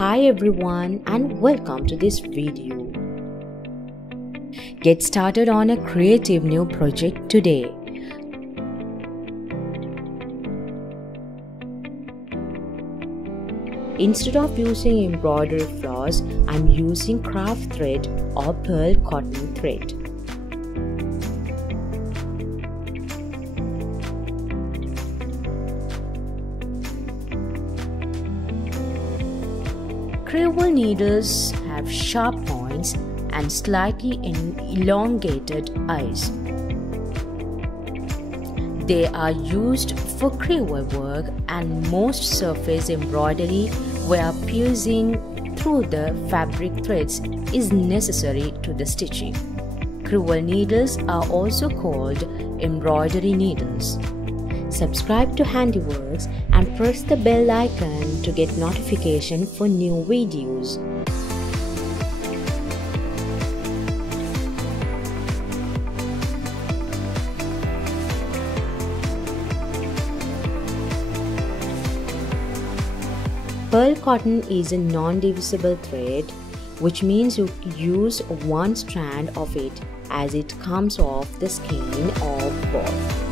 Hi everyone and welcome to this video. Get started on a creative new project today. Instead of using embroidery floss, I'm using craft thread or pearl cotton thread. Creole needles have sharp points and slightly elongated eyes. They are used for creole work and most surface embroidery where piercing through the fabric threads is necessary to the stitching. Creole needles are also called embroidery needles. Subscribe to HandiWorks and press the bell icon to get notification for new videos. Pearl cotton is a non-divisible thread, which means you use one strand of it as it comes off the skein of board.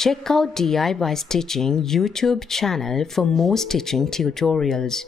Check out DIY Stitching YouTube channel for more stitching tutorials.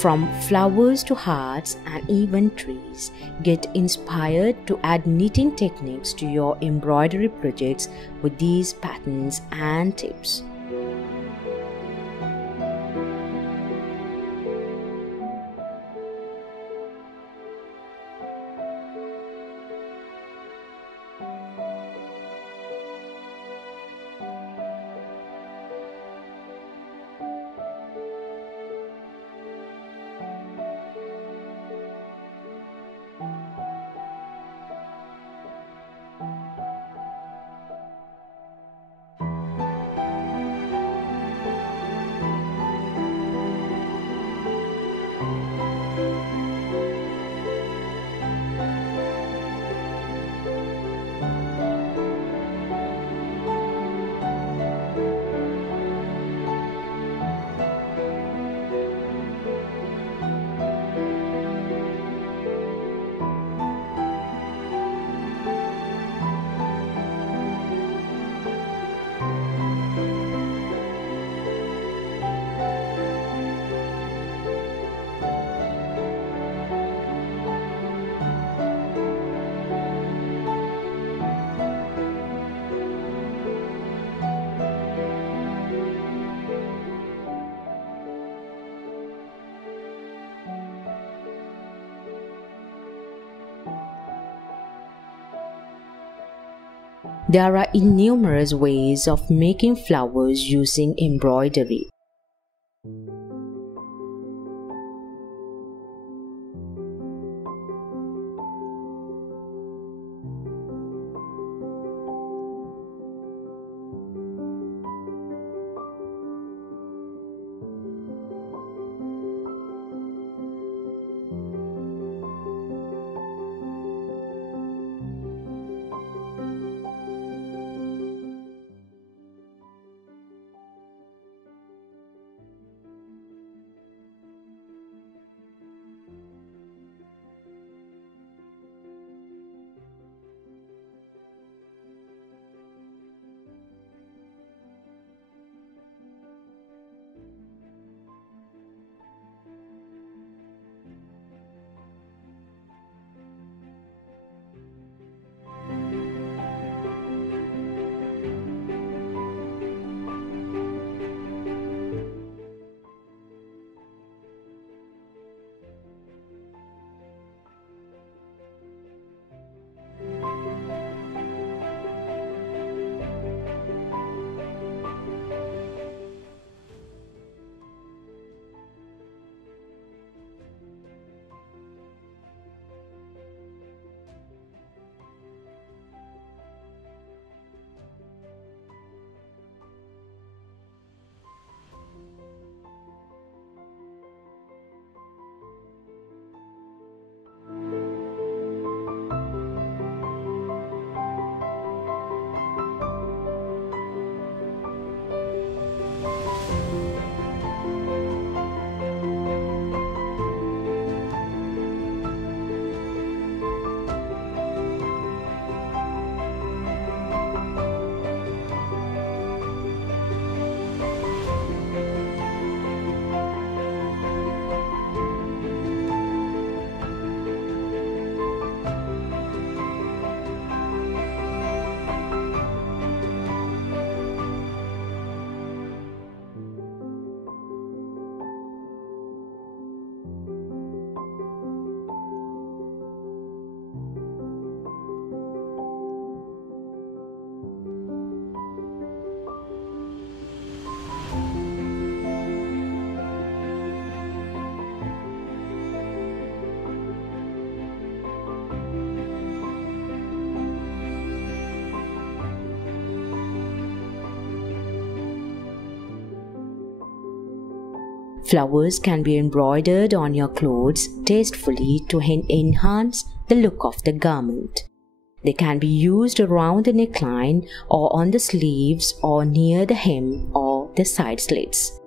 From flowers to hearts and even trees, get inspired to add knitting techniques to your embroidery projects with these patterns and tips. There are innumerable ways of making flowers using embroidery. Flowers can be embroidered on your clothes tastefully to enhance the look of the garment. They can be used around the neckline or on the sleeves or near the hem or the side slits.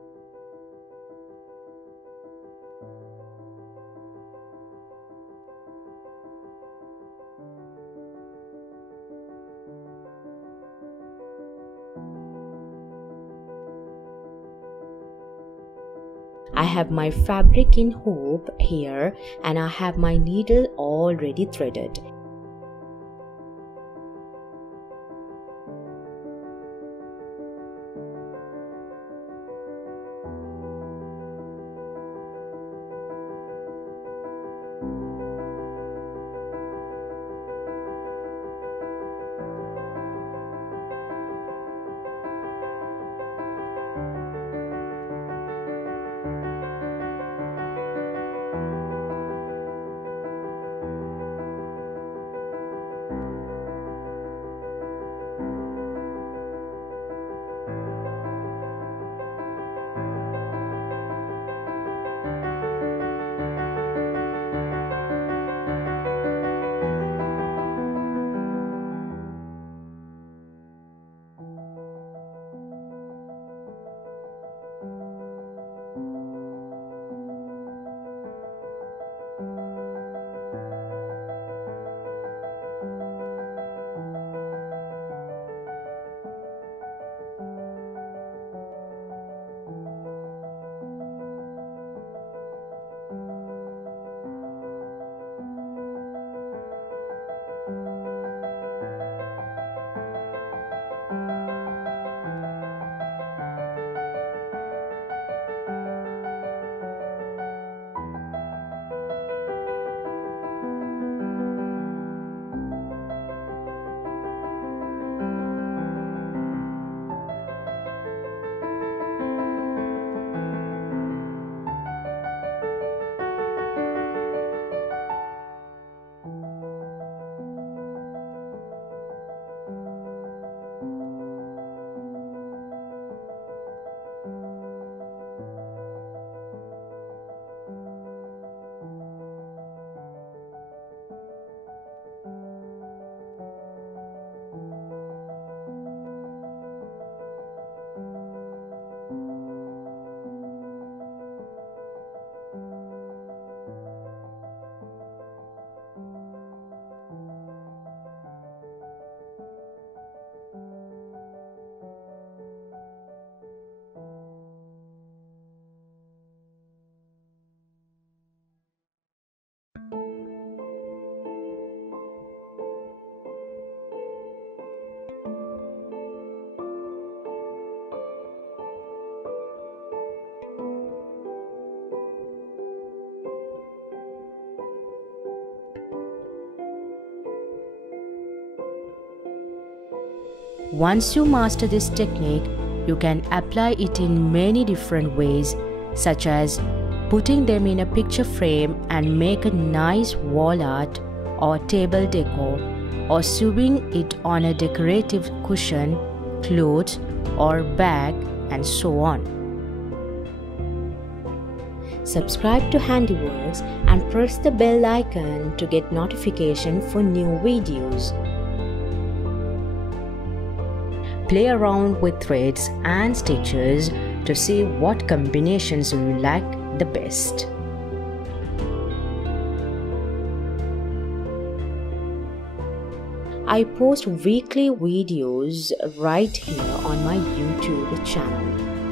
I have my fabric in hoop here and I have my needle already threaded. Once you master this technique, you can apply it in many different ways, such as putting them in a picture frame and make a nice wall art or table decor, or sewing it on a decorative cushion, clothes, or bag, and so on. Subscribe to HandiWorks and press the bell icon to get notification for new videos. Play around with threads and stitches to see what combinations you like the best. I post weekly videos right here on my YouTube channel.